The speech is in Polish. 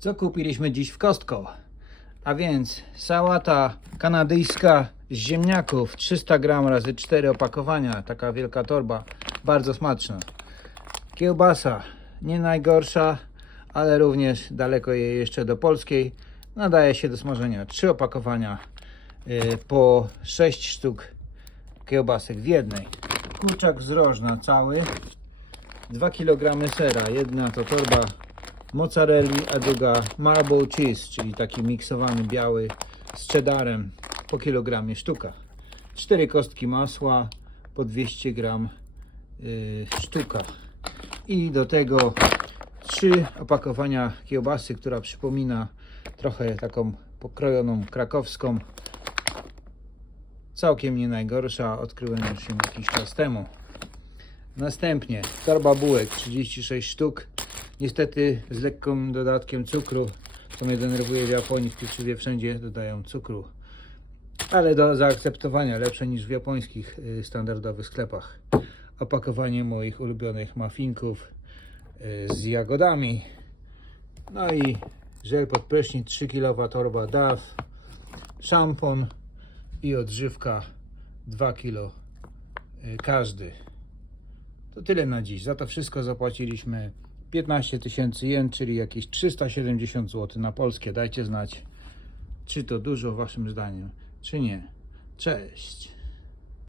Co kupiliśmy dziś w Costco? A więc sałata kanadyjska z ziemniaków 300 gram razy 4 opakowania, taka wielka torba, bardzo smaczna. Kiełbasa nie najgorsza, ale również daleko jej jeszcze do polskiej. Nadaje się do smażenia. Trzy opakowania y, po 6 sztuk kiełbasek w jednej. Kurczak z cały. 2 kg sera. Jedna to torba mozzarelli, a druga marble cheese, czyli taki miksowany biały z cheddarem po kilogramie sztuka. 4 kostki masła po 200 gram y, sztuka. I do tego trzy opakowania kiełbasy, która przypomina trochę taką pokrojoną krakowską. Całkiem nie najgorsza, odkryłem już ją jakiś czas temu. Następnie torba bułek 36 sztuk. Niestety z lekkim dodatkiem cukru, co mnie denerwuje w Japonii, w pieczywie wszędzie dodają cukru. Ale do zaakceptowania, lepsze niż w japońskich y, standardowych sklepach. Opakowanie moich ulubionych muffinków y, z jagodami. No i żel pod prysznic 3 kg torba DAF, szampon i odżywka 2 kg y, każdy. To tyle na dziś. Za to wszystko zapłaciliśmy 15 tysięcy jen, czyli jakieś 370 zł na polskie. Dajcie znać, czy to dużo waszym zdaniem, czy nie. Cześć.